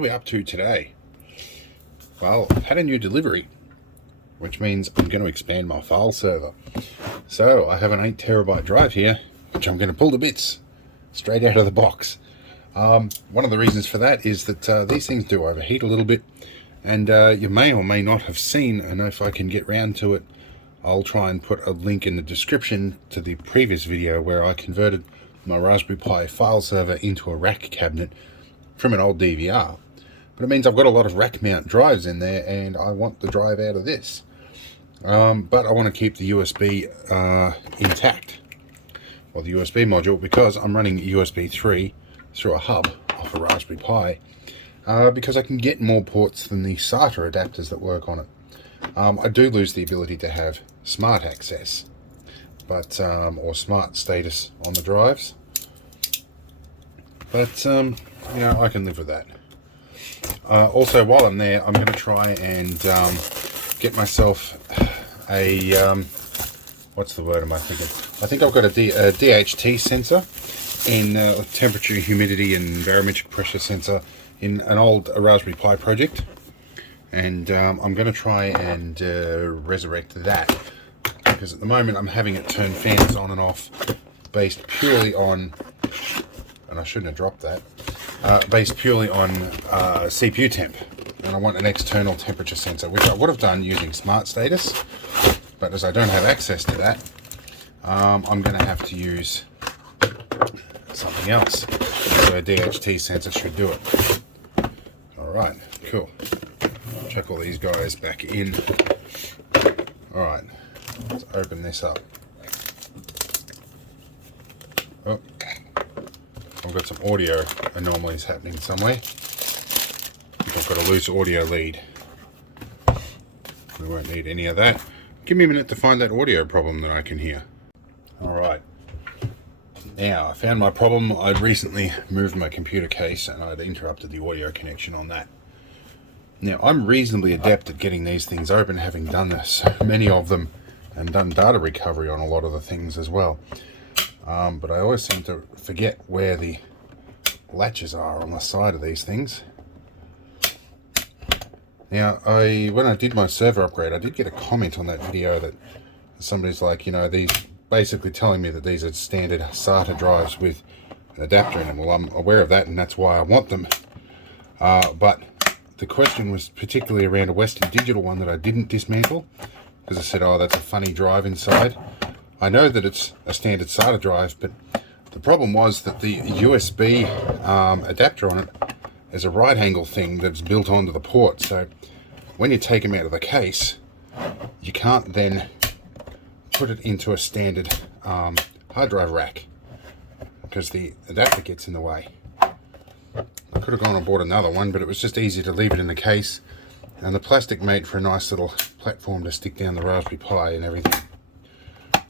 are we up to today? Well, I've had a new delivery, which means I'm going to expand my file server. So I have an 8 terabyte drive here, which I'm going to pull to bits straight out of the box. One of the reasons for that is that these things do overheat a little bit, and you may or may not have seen, and if I can get round to it, I'll try and put a link in the description to the previous video where I converted my Raspberry Pi file server into a rack cabinet from an old DVR. But it means I've got a lot of rack mount drives in there, and I want the drive out of this. But I want to keep the USB intact, or the USB module, because I'm running USB 3 through a hub off a Raspberry Pi, because I can get more ports than the SATA adapters that work on it. I do lose the ability to have smart access, but or smart status on the drives, but you know, I can live with that. Also, while I'm there, I'm going to try and get myself a what's the word am I thinking? I think I've got a DHT sensor in temperature, humidity and barometric pressure sensor in an old Raspberry Pi project, and I'm going to try and resurrect that, because at the moment I'm having it turn fans on and off based purely on, and I shouldn't have dropped that, based purely on CPU temp, and I want an external temperature sensor, which I would have done using smart status, but as I don't have access to that, I'm going to have to use something else. So a DHT sensor should do it. Alright, cool. Chuck all these guys back in. Alright, let's open this up. Oh, I've got some audio anomalies happening somewhere. I've got a loose audio lead. We won't need any of that. Give me a minute to find that audio problem that I can hear. Alright. Now, I found my problem. I'd recently moved my computer case and I'd interrupted the audio connection on that. Now, I'm reasonably adept at getting these things open, having done so many of them and done data recovery on a lot of the things as well. But I always seem to forget where the latches are on the side of these things. Now, when I did my server upgrade, I did get a comment on that video that somebody's like, you know, these basically telling me that these are standard SATA drives with an adapter in them. Well, I'm aware of that, and that's why I want them. But the question was particularly around a Western Digital one that I didn't dismantle, because I said, oh, that's a funny drive inside. I know that it's a standard SATA drive, but the problem was that the USB adapter on it is a right angle thing that's built onto the port. So when you take them out of the case, you can't then put it into a standard hard drive rack, because the adapter gets in the way. I could have gone and bought another one, but it was just easy to leave it in the case, and the plastic made for a nice little platform to stick down the Raspberry Pi and everything.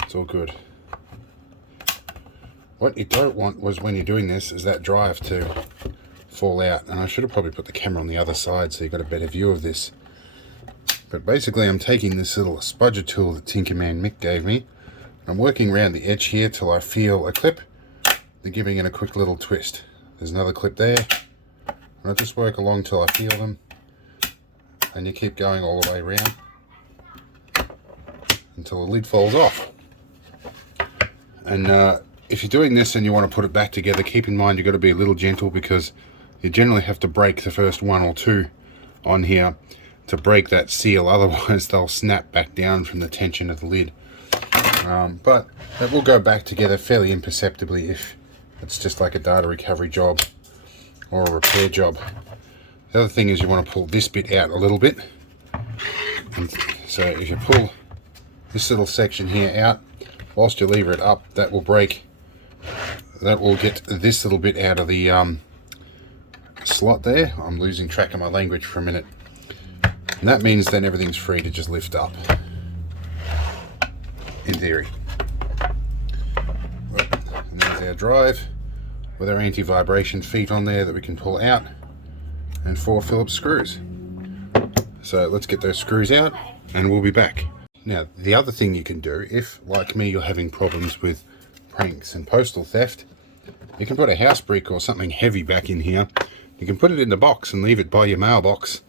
It's all good. What you don't want was, when you're doing this, is that drive to fall out, and I should have probably put the camera on the other side so you got a better view of this. But basically, I'm taking this little spudger tool that Tinkerman Mick gave me. I'm working around the edge here till I feel a clip, then giving it a quick little twist. There's another clip there, and I just work along till I feel them, and you keep going all the way around until the lid falls off. And if you're doing this and you want to put it back together, keep in mind you've got to be a little gentle, because you generally have to break the first one or two on here to break that seal, otherwise they'll snap back down from the tension of the lid. But that will go back together fairly imperceptibly if it's just like a data recovery job or a repair job. The other thing is you want to pull this bit out a little bit, and so if you pull this little section here out whilst you lever it up, that will break, that will get this little bit out of the slot there. I'm losing track of my language for a minute. And that means then everything's free to just lift up, in theory. And there's our drive with our anti-vibration feet on there that we can pull out, and 4 Phillips screws. So let's get those screws out and we'll be back. Now, the other thing you can do, if, like me, you're having problems with pranks and postal theft, you can put a house brick or something heavy back in here You can put it in the box and leave it by your mailbox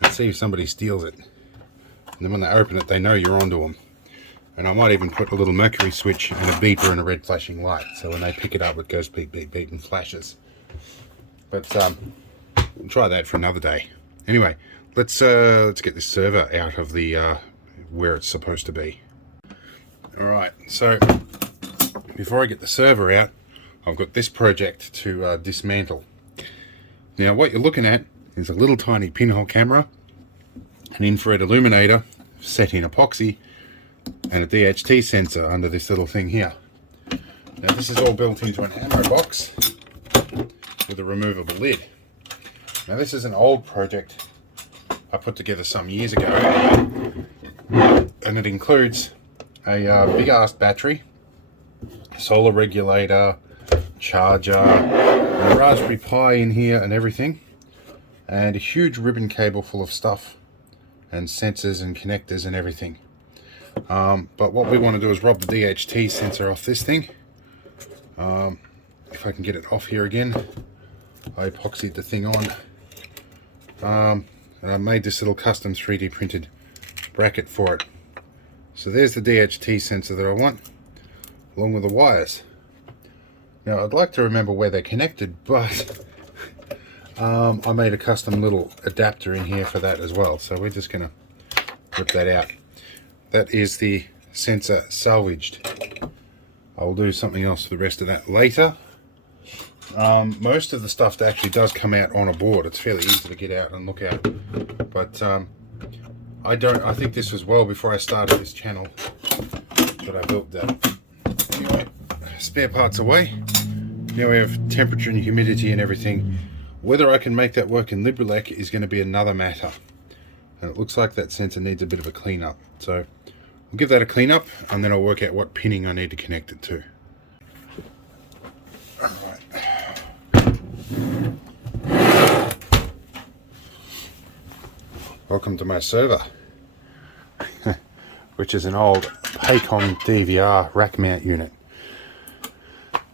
and see if somebody steals it. And then when they open it, they know you're onto them. And I might even put a little mercury switch and a beeper and a red flashing light, so when they pick it up, it goes beep, beep, beep and flashes. But we'll try that for another day. Anyway, let's get this server out of the where it's supposed to be. All right, so before I get the server out, I've got this project to dismantle. Now, what you're looking at is a little tiny pinhole camera, an infrared illuminator set in epoxy, and a DHT sensor under this little thing here. Now, this is all built into an ammo box with a removable lid. Now, this is an old project I put together some years ago, and it includes a big ass battery, solar regulator, charger, and a Raspberry Pi in here and everything, and a huge ribbon cable full of stuff and sensors and connectors and everything. But what we want to do is rob the DHT sensor off this thing. If I can get it off here again. I epoxied the thing on, and I made this little custom 3D printed bracket for it. So there's the DHT sensor that I want, along with the wires. Now, I'd like to remember where they're connected, but I made a custom little adapter in here for that as well, so we're just going to rip that out. That is the sensor salvaged. I'll do something else for the rest of that later. Most of the stuff that actually does come out on a board. It's fairly easy to get out and look at, but I think this was well before I started this channel that I built that. Anyway, spare parts away. Now we have temperature and humidity and everything. Whether I can make that work in Librelec is going to be another matter, and it looks like that sensor needs a bit of a cleanup, so I'll give that a cleanup and then I'll work out what pinning I need to connect it to. Alright. Welcome to my server, which is an old Pacom DVR rack mount unit.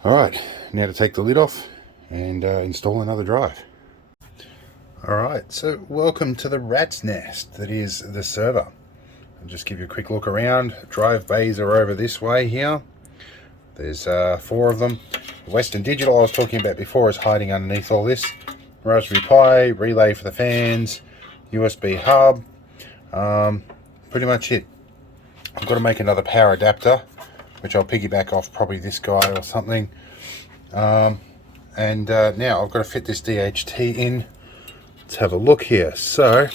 Alright, now to take the lid off and install another drive. Alright, so welcome to the rat's nest that is the server. I'll just give you a quick look around. Drive bays are over this way here. There's 4 of them. Western Digital I was talking about before is hiding underneath all this. Raspberry Pi, relay for the fans, USB hub, pretty much it. I've got to make another power adapter, which I'll piggyback off probably this guy or something. Now I've got to fit this DHT in. Let's have a look here. So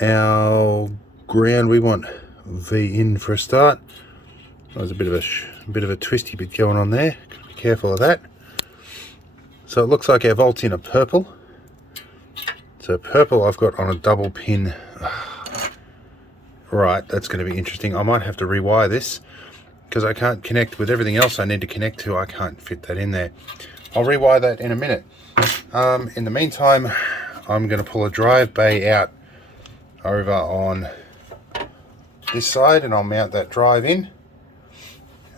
our ground, we want V in for a start. There's a bit of a twisty bit going on there. Be careful of that. So it looks like our volt's in a purple. So purple I've got on a double pin. Right, that's going to be interesting. I might have to rewire this because I can't connect with everything else I need to connect to. I can't fit that in there. I'll rewire that in a minute. In the meantime, I'm going to pull a drive bay out over on this side and I'll mount that drive in.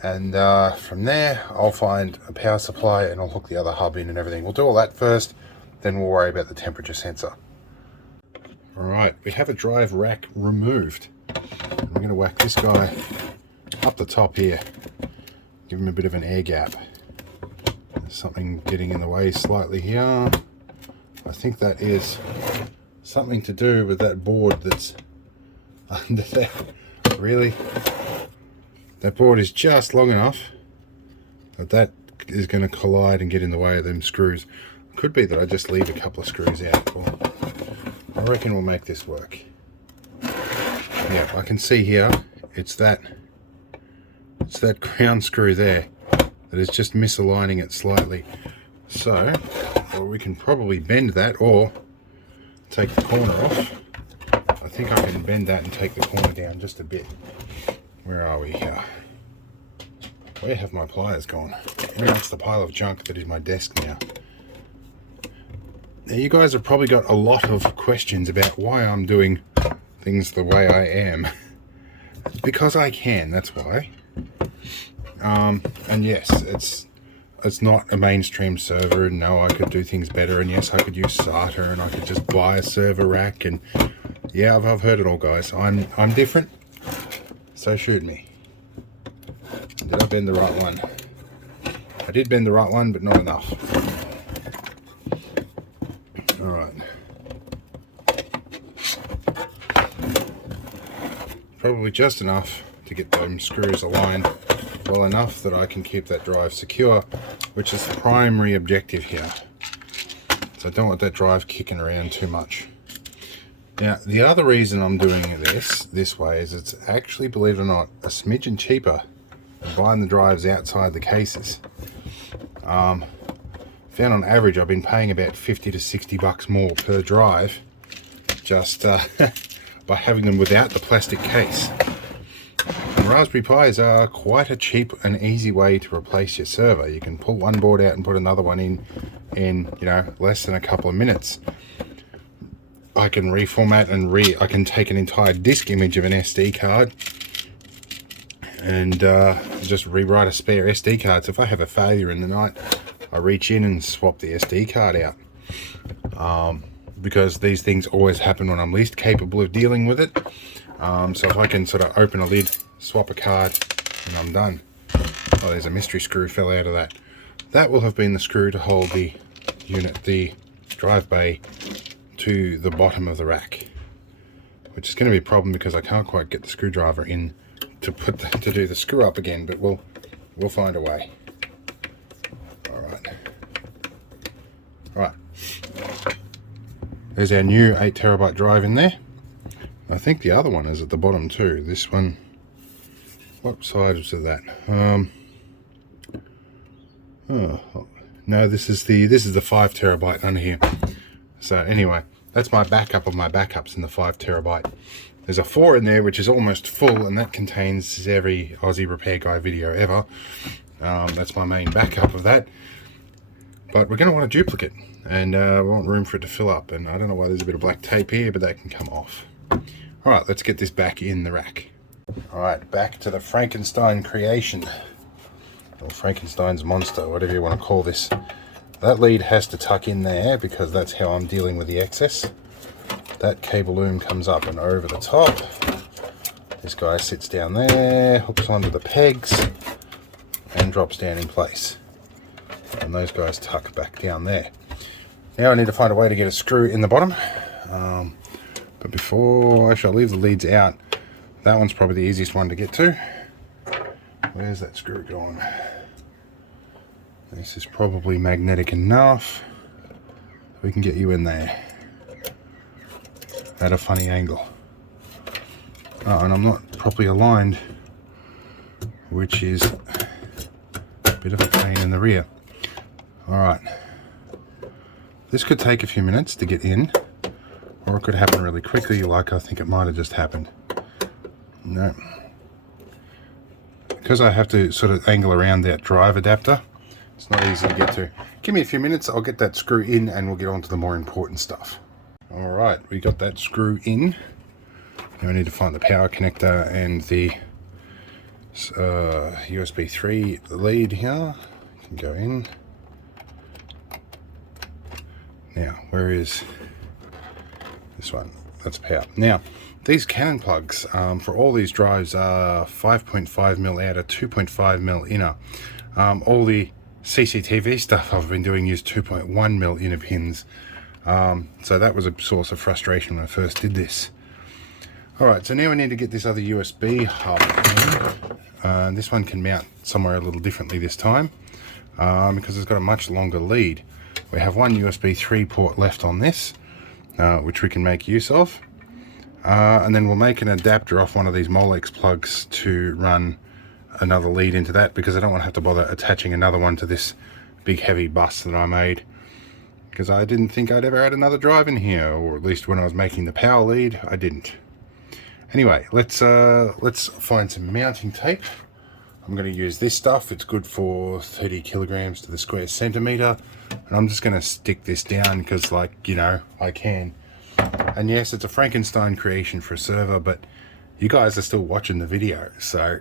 And from there, I'll find a power supply and I'll hook the other hub in and everything. We'll do all that first, then we'll worry about the temperature sensor. Alright, we have a drive rack removed. I'm going to whack this guy up the top here. Give him a bit of an air gap. There's something getting in the way slightly here. I think that is something to do with that board that's under there. Really? That board is just long enough that is going to collide and get in the way of them screws. Could be that I just leave a couple of screws out. Well, I reckon we'll make this work. Yeah, I can see here it's that ground screw there that is just misaligning it slightly. So, well, we can probably bend that or take the corner off. I think I can bend that and take the corner down just a bit. Where are we here? Where have my pliers gone? Maybe that's the pile of junk that is my desk now. Now you guys have probably got a lot of questions about why I'm doing things the way I am. It's because I can, that's why. And yes, it's not a mainstream server, and no, I could do things better, and yes, I could use SATA, and I could just buy a server rack, and yeah, I've heard it all, guys. I'm different, so shoot me. Did I bend the right one? I did bend the right one, but not enough. Alright. Probably just enough to get those screws aligned well enough that I can keep that drive secure, which is the primary objective here. So I don't want that drive kicking around too much. Now, the other reason I'm doing this way is it's actually, believe it or not, a smidgen cheaper than buying the drives outside the cases. Found on average I've been paying about 50 to 60 bucks more per drive just by having them without the plastic case. And Raspberry Pis are quite a cheap and easy way to replace your server. You can pull one board out and put another one in you know, less than a couple of minutes. I can reformat and I can take an entire disk image of an SD card and just rewrite a spare SD card. So if I have a failure in the night, I reach in and swap the SD card out. Because these things always happen when I'm least capable of dealing with it. So if I can sort of open a lid, swap a card, and I'm done. Oh, there's a mystery screw fell out of that. That will have been the screw to hold the unit, the drive bay, to the bottom of the rack, which is going to be a problem because I can't quite get the screwdriver in to do the screw up again, but we'll find a way. All right. There's our new 8 terabyte drive in there. I think the other one is at the bottom too. This one, what side is of that? Oh no, this is the 5 terabyte under here. So anyway, that's my backup of my backups in the 5 terabyte. There's a 4 in there which is almost full, and that contains every Aussie repair guy video ever. That's my main backup of that. But we're going to want a duplicate, and we want room for it to fill up. And I don't know why there's a bit of black tape here, but that can come off. All right, let's get this back in the rack. All right, back to the Frankenstein creation, or Frankenstein's monster, whatever you want to call this. That lead has to tuck in there because that's how I'm dealing with the excess. That cable loom comes up and over the top. This guy sits down there, hooks onto the pegs, and drops down in place. And those guys tuck back down there. Now I need to find a way to get a screw in the bottom. But before I shall leave the leads out, that one's probably the easiest one to get to. Where's that screw going? This is probably magnetic enough. We can get you in there at a funny angle. Oh, and I'm not properly aligned, which is a bit of a pain in the rear. Alright, this could take a few minutes to get in, or it could happen really quickly like I think it might have just happened. No, because I have to sort of angle around that drive adapter, it's not easy to get to. Give me a few minutes, I'll get that screw in and we'll get on to the more important stuff. Alright, we got that screw in. Now I need to find the power connector and the USB 3 lead here. Can go in. Now, where is this one? That's power. Now, these Canon plugs for all these drives are 5.5mm outer, 2.5mm inner. All the CCTV stuff I've been doing use 2.1mm inner pins. So that was a source of frustration when I first did this. Alright, so now we need to get this other USB hub in. This one can mount somewhere a little differently this time because it's got a much longer lead. We have one USB 3 port left on this, which we can make use of. And then we'll make an adapter off one of these Molex plugs to run another lead into that, because I don't want to have to bother attaching another one to this big heavy bus that I made, because I didn't think I'd ever had another drive in here, or at least when I was making the power lead, I didn't. Anyway, let's find some mounting tape. I'm going to use this stuff. It's good for 30 kilograms to the square centimeter, and I'm just going to stick this down because, like, you know, I can. And yes, it's a Frankenstein creation for a server, but you guys are still watching the video, so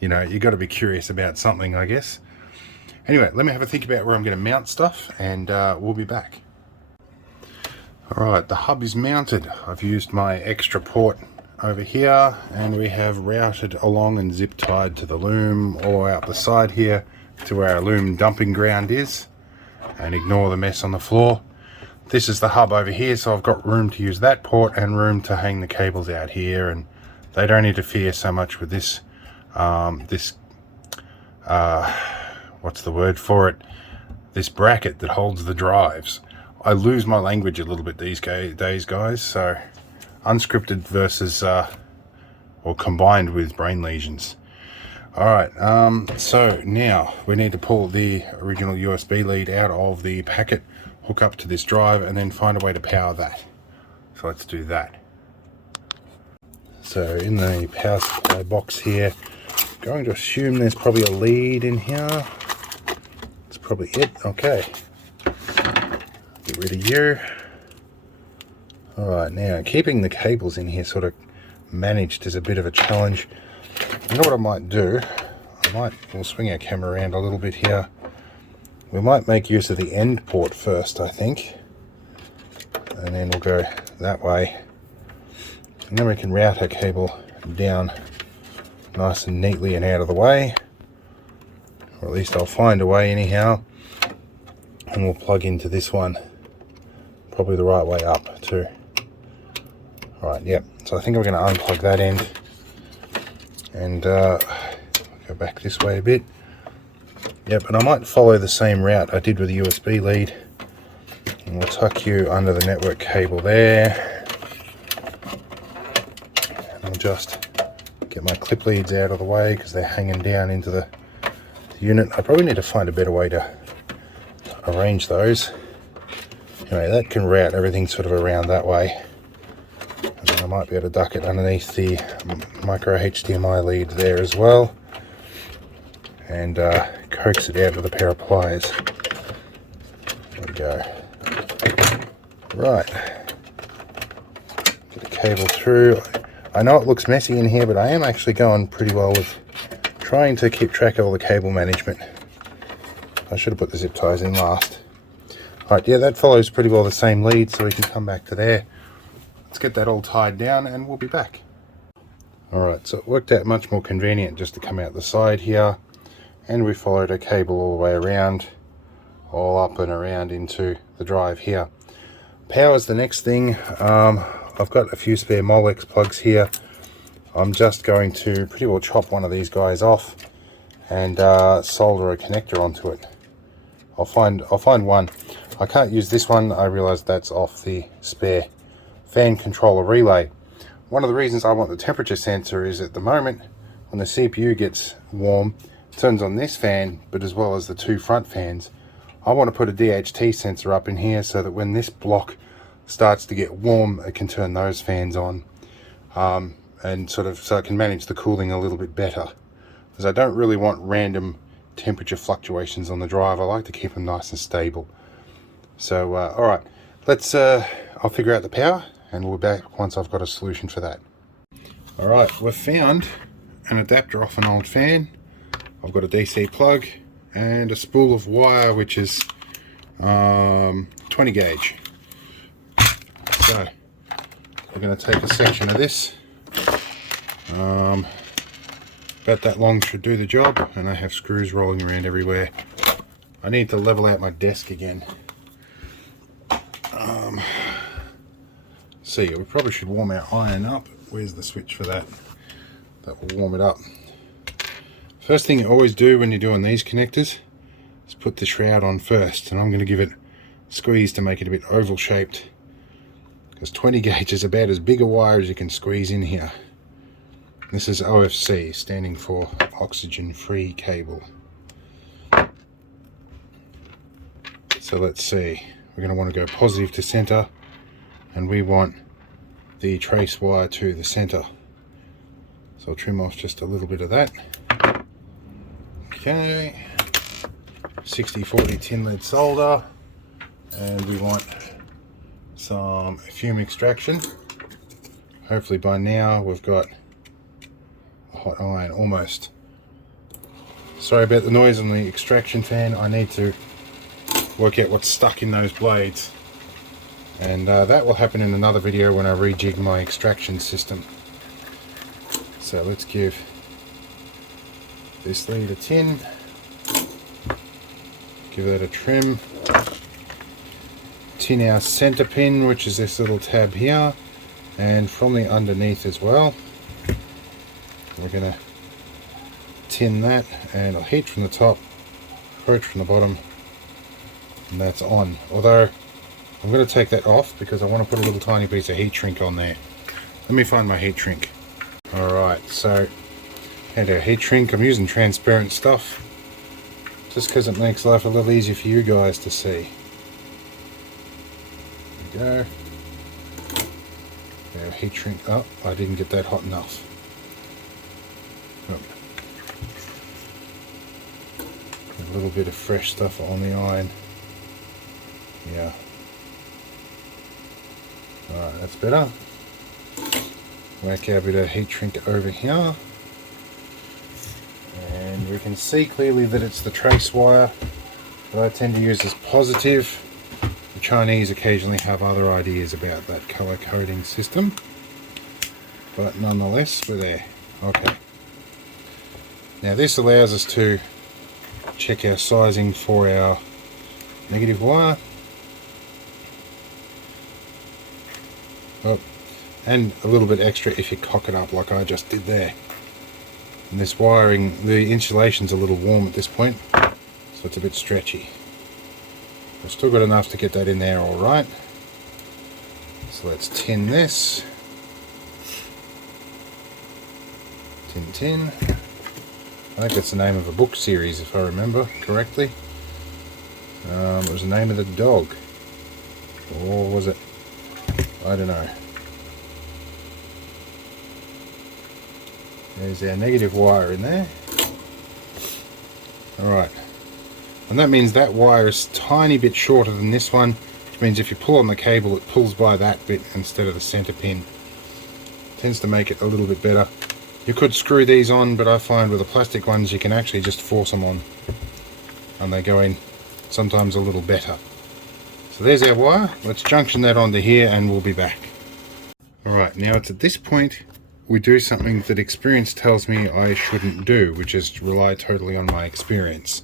you know, you got to be curious about something, I guess. Anyway, let me have a think about where I'm going to mount stuff, and we'll be back. Alright, the hub is mounted. I've used my extra port over here, and we have routed along and zip tied to the loom all out the side here to where our loom dumping ground is, and ignore the mess on the floor. This is the hub over here, so I've got room to use that port and room to hang the cables out here, and they don't interfere so much with this what's the word for it, this bracket that holds the drives. I lose my language a little bit these days, guys, so unscripted versus or combined with brain lesions. Alright, so now we need to pull the original USB lead out of the packet, hook up to this drive, and then find a way to power that. So let's do that. So in the power supply box here, I'm going to assume there's probably a lead in here. That's probably it. Okay. Get rid of you. Alright, now keeping the cables in here sort of managed is a bit of a challenge. You know what I might do? We'll swing our camera around a little bit here. We might make use of the end port first, I think. And then we'll go that way. And then we can route our cable down nice and neatly and out of the way. Or at least I'll find a way anyhow. And we'll plug into this one. Probably the right way up too. Alright, yep. So I think I'm going to unplug that end. And go back this way a bit. Yep, and I might follow the same route I did with the USB lead. And we'll tuck you under the network cable there. And I'll just get my clip leads out of the way because they're hanging down into the unit. I probably need to find a better way to arrange those. Anyway, that can route everything sort of around that way. And then I might be able to duck it underneath the micro HDMI lead there as well. And coax it out with a pair of pliers. There we go. Right. Get the cable through. I know it looks messy in here, but I am actually going pretty well with trying to keep track of all the cable management. I should have put the zip ties in last. Alright, yeah, that follows pretty well the same lead, so we can come back to there. Let's get that all tied down and we'll be back. Alright, so it worked out much more convenient just to come out the side here. And we followed a cable all the way around, all up and around into the drive here. Power's the next thing. I've got a few spare Molex plugs here. I'm just going to pretty well chop one of these guys off and solder a connector onto it. I'll find one. I can't use this one. I realize that's off the spare fan controller relay. One of the reasons I want the temperature sensor is at the moment when the CPU gets warm, it turns on this fan, but as well as the two front fans. I want to put a DHT sensor up in here so that when this block starts to get warm, it can turn those fans on, and sort of so I can manage the cooling a little bit better, because I don't really want random temperature fluctuations on the drive. I like to keep them nice and stable. So all right, let's I'll figure out the power and we'll be back once I've got a solution for that. All right, we've found an adapter off an old fan. I've got a DC plug and a spool of wire which is 20 gauge. So we're going to take a section of this, about that long should do the job, and I have screws rolling around everywhere. I need to level out my desk again. See, we probably should warm our iron up. Where's the switch for that? That will warm it up. First thing you always do when you're doing these connectors is put the shroud on first, and I'm going to give it a squeeze to make it a bit oval shaped, because 20 gauge is about as big a wire as you can squeeze in here. This is OFC, standing for oxygen free cable. So let's see, we're going to want to go positive to center, and we want the trace wire to the center. So I'll trim off just a little bit of that. Okay, 60-40 tin lead solder, and we want some fume extraction. Hopefully by now we've got a hot iron almost. Sorry about the noise on the extraction fan. I need to work out what's stuck in those blades. And that will happen in another video when I rejig my extraction system. So let's give this lead a tin. Give that a trim. Tin our center pin, which is this little tab here. And from the underneath as well. We're going to tin that, and I'll heat from the top, approach from the bottom, and that's on. Although I'm going to take that off because I want to put a little tiny piece of heat shrink on there. Let me find my heat shrink. Alright, so and our heat shrink, I'm using transparent stuff just because it makes life a little easier for you guys to see. There we go. Our heat shrink, oh, I didn't get that hot enough. A little bit of fresh stuff on the iron. Yeah. Alright, that's better. Whack our bit of heat shrink over here. And we can see clearly that it's the trace wire that I tend to use as positive. The Chinese occasionally have other ideas about that color coding system. But nonetheless, we're there. Okay. Now this allows us to check our sizing for our negative wire. Oh, and a little bit extra if you cock it up like I just did there. And this wiring, the insulation's a little warm at this point, so it's a bit stretchy. I've still got enough to get that in there alright. So let's tin this. Tin. I think that's the name of a book series if I remember correctly. What was the name of the dog? Or was it? I don't know. There's our negative wire in there. Alright. And that means that wire is a tiny bit shorter than this one, which means if you pull on the cable it pulls by that bit instead of the center pin. Tends to make it a little bit better. You could screw these on, but I find with the plastic ones you can actually just force them on and they go in sometimes a little better. So there's our wire. Let's junction that onto here and we'll be back. Alright, now it's at this point we do something that experience tells me I shouldn't do, which is rely totally on my experience.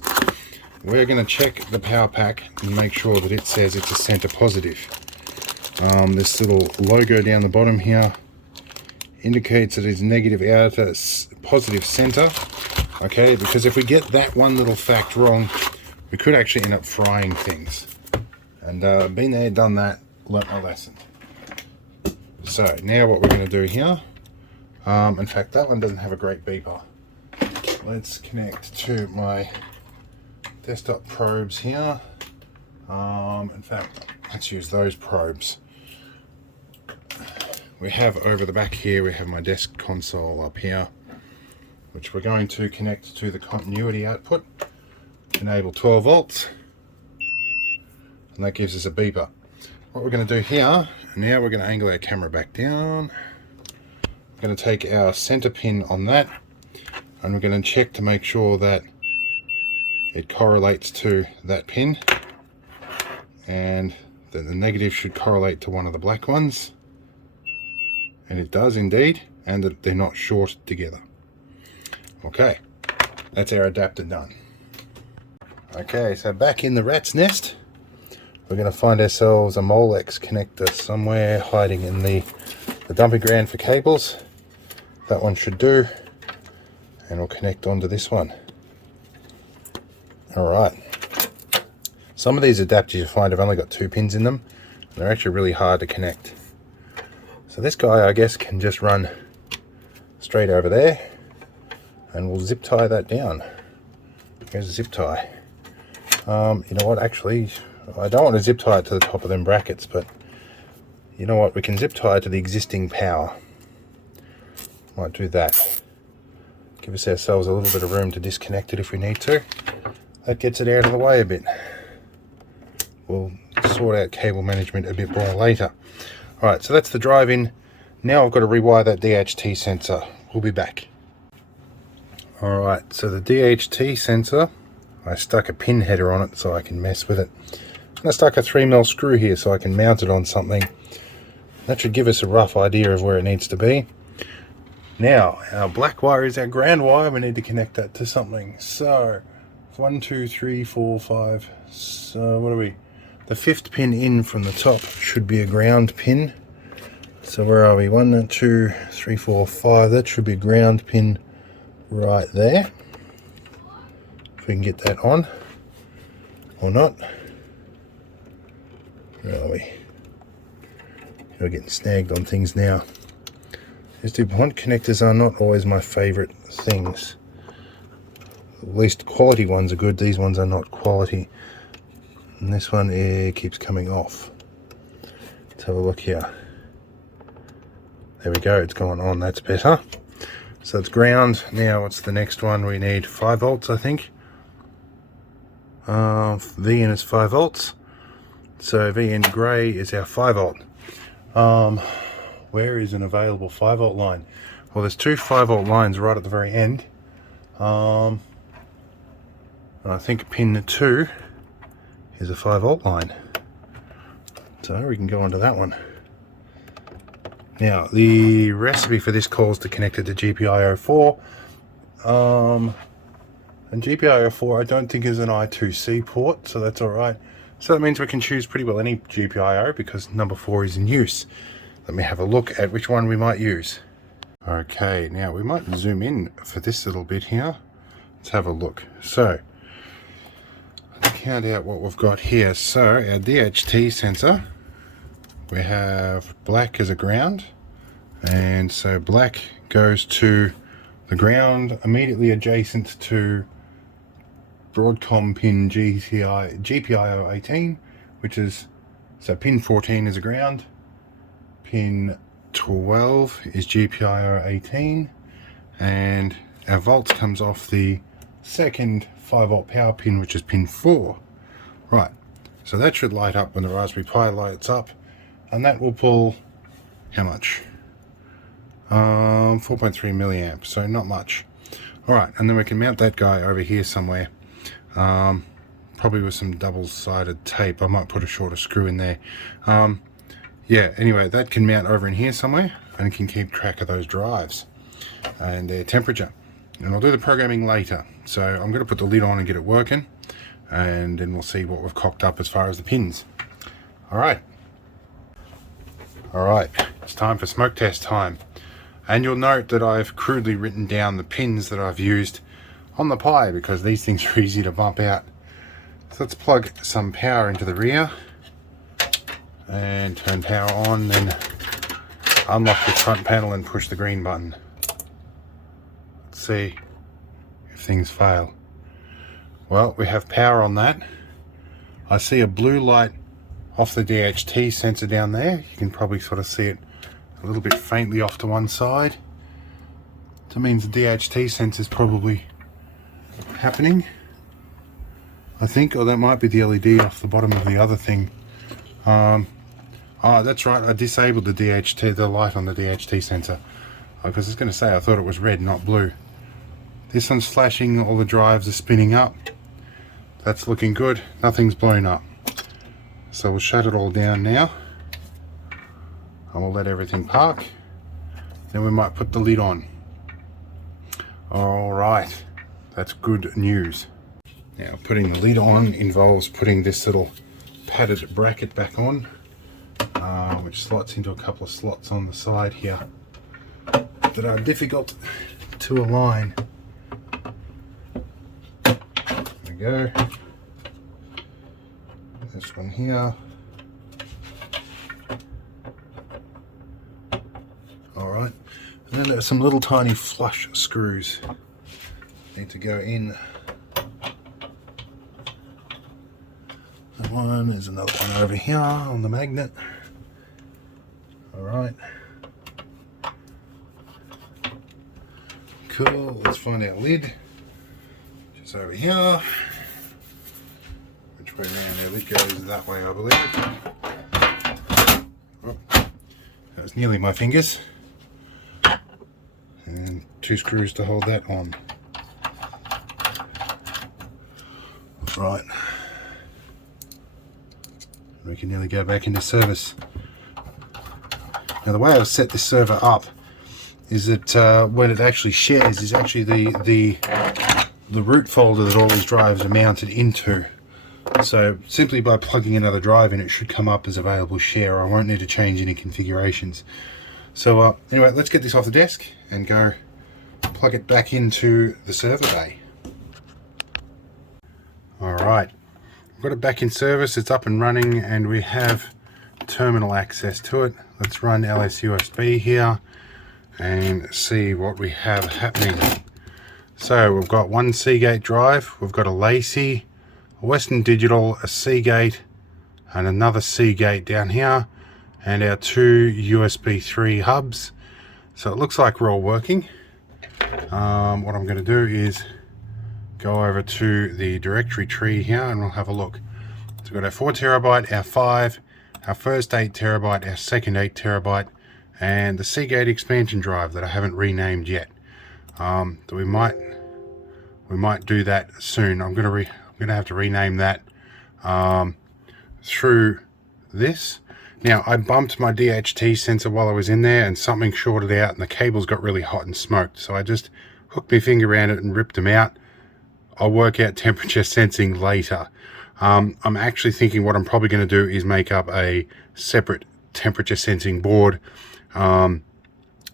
We're going to check the power pack and make sure that it says it's a center positive. This little logo down the bottom here indicates that it's negative outer, positive center. Okay, because if we get that one little fact wrong, we could actually end up frying things. And been there, done that, learnt my lesson. So now what we're going to do here, in fact that one doesn't have a great beeper. Let's connect to my desktop probes here. In fact, let's use those probes. We have over the back here, we have my desk console up here, which we're going to connect to the continuity output, enable 12 volts, and that gives us a beeper. What we're going to do here, now we're going to angle our camera back down. We're going to take our center pin on that, and we're going to check to make sure that it correlates to that pin, and that the negative should correlate to one of the black ones. And it does indeed, and that they're not short together. Okay, that's our adapter done. Okay, so back in the rat's nest, we're going to find ourselves a Molex connector somewhere hiding in the dumping ground for cables. That one should do, and we'll connect onto this one. Alright, some of these adapters you find have only got 2 pins in them, and they're actually really hard to connect. So this guy, I guess, can just run straight over there, and we'll zip tie that down. Here's a zip tie. You know what, actually, I don't want to zip tie it to the top of them brackets, but you know what, we can zip tie it to the existing power. Might do that. Give ourselves a little bit of room to disconnect it if we need to. That gets it out of the way a bit. We'll sort out cable management a bit more later. Alright, so that's the drive-in. Now I've got to rewire that DHT sensor. We'll be back. Alright, so the DHT sensor, I stuck a pin header on it so I can mess with it. And I stuck a 3mm screw here so I can mount it on something. That should give us a rough idea of where it needs to be. Now, our black wire is our ground wire. We need to connect that to something. So, 1, 2, 3, 4, 5. So, what are we? The 5th pin in from the top should be a ground pin. So, where are we? 1, 2, 3, 4, 5. That should be a ground pin right there. If we can get that on or not. Where are we? We're getting snagged on things now. These DuPont connectors are not always my favorite things. At least quality ones are good. These ones are not quality. And this one keeps coming off. Let's have a look here. There we go. It's gone on. That's better. So it's ground. Now what's the next one? We need 5 volts, I think. VN is 5 volts. So VN grey is our 5 volt. Where is an available 5 volt line? Well, there's 2 5 volt lines right at the very end. I think pin 2 is a 5 volt line. So we can go onto that one. Now, the recipe for this calls to connect it to GPIO4. And GPIO4 I don't think is an I2C port, so that's alright. So that means we can choose pretty well any GPIO because number 4 is in use. Let me have a look at which one we might use. Okay, now we might zoom in for this little bit here. Let's have a look. So, let's count out what we've got here. So, our DHT sensor, we have black as a ground. And so black goes to the ground immediately adjacent to Broadcom pin GPIO 18, which is, so pin 14 is a ground, pin 12 is GPIO 18, and our volts comes off the second 5 volt power pin, which is pin 4. Right, so that should light up when the Raspberry Pi lights up, and that will pull, how much? 4.3 milliamps, so not much. Alright, and then we can mount that guy over here somewhere. Probably with some double-sided tape. I might put a shorter screw in there. Yeah, anyway, that can mount over in here somewhere and can keep track of those drives and their temperature. And I'll do the programming later. So I'm going to put the lid on and get it working, and then we'll see what we've cocked up as far as the pins. Alright, it's time for smoke test time. And you'll note that I've crudely written down the pins that I've used on the Pi because these things are easy to bump out. So let's plug some power into the rear and turn power on, then unlock the front panel and push the green button. Let's see if things fail. Well, we have power on that. I see a blue light off the DHT sensor down there. You can probably sort of see it a little bit faintly off to one side. That means the DHT sensor is probably happening, I think, or that might be the LED off the bottom of the other thing. Oh, that's right, I disabled the DHT, the light on the DHT sensor, because I was going to say I thought it was red, not blue. This one's flashing, all the drives are spinning up. That's looking good, nothing's blown up. So we'll shut it all down now, and we'll let everything park. Then we might put the lid on. Alright, that's good news. Now, putting the lid on involves putting this little padded bracket back on, which slots into a couple of slots on the side here that are difficult to align. There we go. This one here. Alright, and then there's some little tiny flush screws need to go in. That one, there's another one over here on the magnet. Alright. Cool, let's find our lid, which is over here. Which way around our lid goes that way, I believe. Oh, that was nearly my fingers. And 2 screws to hold that on. Right, we can nearly go back into service. Now the way I've set this server up is that when it actually shares is actually the root folder that all these drives are mounted into. So simply by plugging another drive in, it should come up as available share. I won't need to change any configurations. So anyway, let's get this off the desk and go plug it back into the server bay. Alright, I've got it back in service, it's up and running, and we have terminal access to it. Let's run LS USB here and see what we have happening. So we've got one Seagate drive, we've got a Lacey, a Western Digital, a Seagate, and another Seagate down here, and our two USB 3 hubs. So it looks like we're all working. What I'm going to do is go over to the directory tree here and we'll have a look. So we've got our 4 terabyte, our 5, our first 8 terabyte, our second 8 terabyte, and the Seagate expansion drive that I haven't renamed yet. We might do that soon. I'm gonna have to rename that through this. Now I bumped my DHT sensor while I was in there and something shorted out and the cables got really hot and smoked, so I just hooked my finger around it and ripped them out. I'll work out temperature sensing later. I'm actually thinking what I'm probably going to do is make up a separate temperature sensing board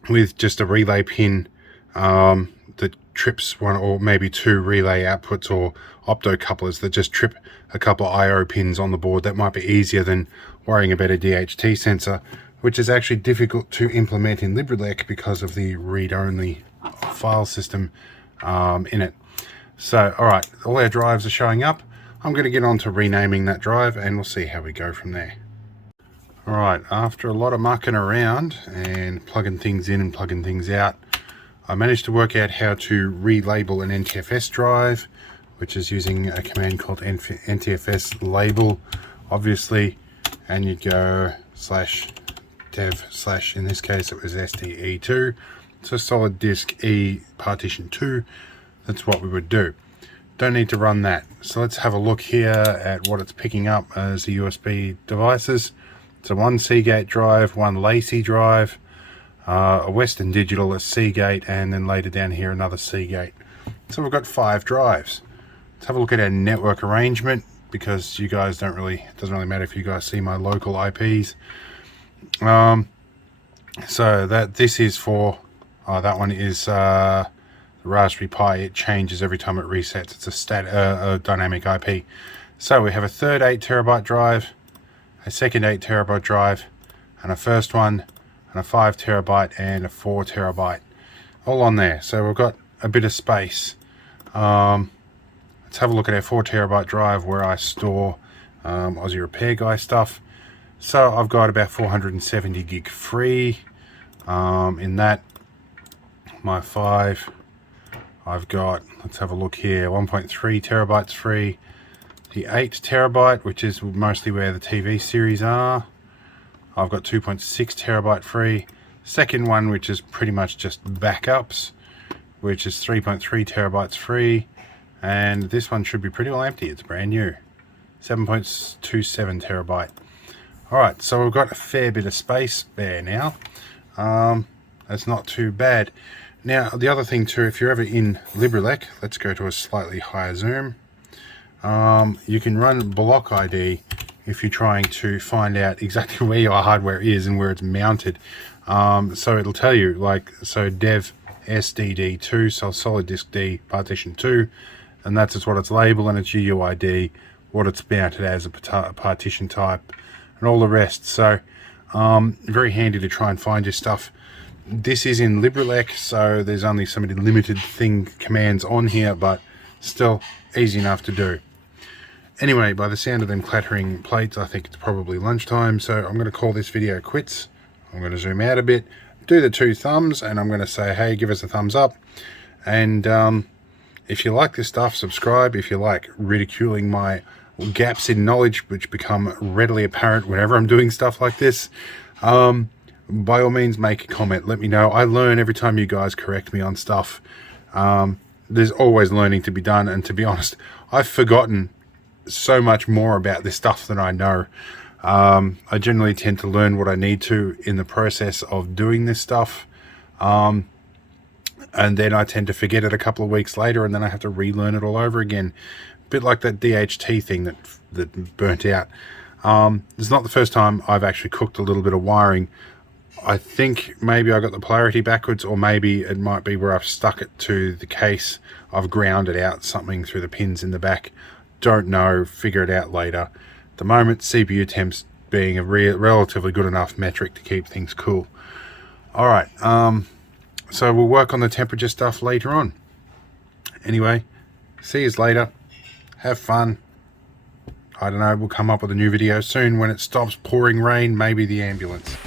with just a relay pin that trips one or maybe two relay outputs or opto couplers that just trip a couple of IO pins on the board. That might be easier than worrying about a DHT sensor, which is actually difficult to implement in LibreLec because of the read-only file system in it. So alright, all our drives are showing up. I'm going to get on to renaming that drive and we'll see how we go from there. Alright, after a lot of mucking around and plugging things in and plugging things out, I managed to work out how to relabel an NTFS drive, which is using a command called NTFS label, obviously, and you'd go /dev/ in this case it was SDE2, so solid disk E partition 2. That's what we would do. Don't need to run that. So let's have a look here at what it's picking up as the USB devices. So one Seagate drive, one Lacey drive, a Western Digital, a Seagate, and then later down here another Seagate. So we've got 5 drives. Let's have a look at our network arrangement, because you guys it doesn't really matter if you guys see my local IPs. So this is for, that one is the Raspberry Pi. It changes every time it resets. It's a dynamic IP. So we have a third 8 terabyte drive, a second 8 terabyte drive, and a first one, and a 5 terabyte and a 4 terabyte, all on there. So we've got a bit of space. Let's have a look at our 4 terabyte drive where I store Aussie Repair Guy stuff. So I've got about 470 gig free in that. My 5, I've got, let's have a look here, 1.3 terabytes free. The 8 terabyte, which is mostly where the TV series are, I've got 2.6 terabyte free. Second one, which is pretty much just backups, which is 3.3 terabytes free. And this one should be pretty well empty, it's brand new. 7.27 terabyte. Alright, so we've got a fair bit of space there now. That's not too bad. Now, the other thing too, if you're ever in LibreLec, let's go to a slightly higher zoom. You can run block ID if you're trying to find out exactly where your hardware is and where it's mounted. So it'll tell you, so dev SDD2, so solid disk D partition 2, and that's just what it's labeled, and its UUID, what it's mounted as, a partition type, and all the rest. So very handy to try and find your stuff. This is in LibreLec, so there's only so many limited commands on here, but still easy enough to do. Anyway, by the sound of them clattering plates, I think it's probably lunchtime, so I'm going to call this video quits. I'm going to zoom out a bit, do the 2 thumbs, and I'm going to say, hey, give us a thumbs up. And if you like this stuff, subscribe. If you like ridiculing my gaps in knowledge, which become readily apparent whenever I'm doing stuff like this, by all means, make a comment. Let me know. I learn every time you guys correct me on stuff. There's always learning to be done, and to be honest, I've forgotten so much more about this stuff than I know. I generally tend to learn what I need to in the process of doing this stuff. And then I tend to forget it a couple of weeks later, and then I have to relearn it all over again. A bit like that DHT thing that burnt out. It's not the first time I've actually cooked a little bit of wiring. I think maybe I got the polarity backwards, or maybe it might be where I've stuck it to the case. I've grounded out something through the pins in the back. Don't know, figure it out later. At the moment, CPU temps being a relatively good enough metric to keep things cool. Alright, so we'll work on the temperature stuff later on. Anyway, see you later. Have fun. I don't know, we'll come up with a new video soon when it stops pouring rain, maybe the ambulance.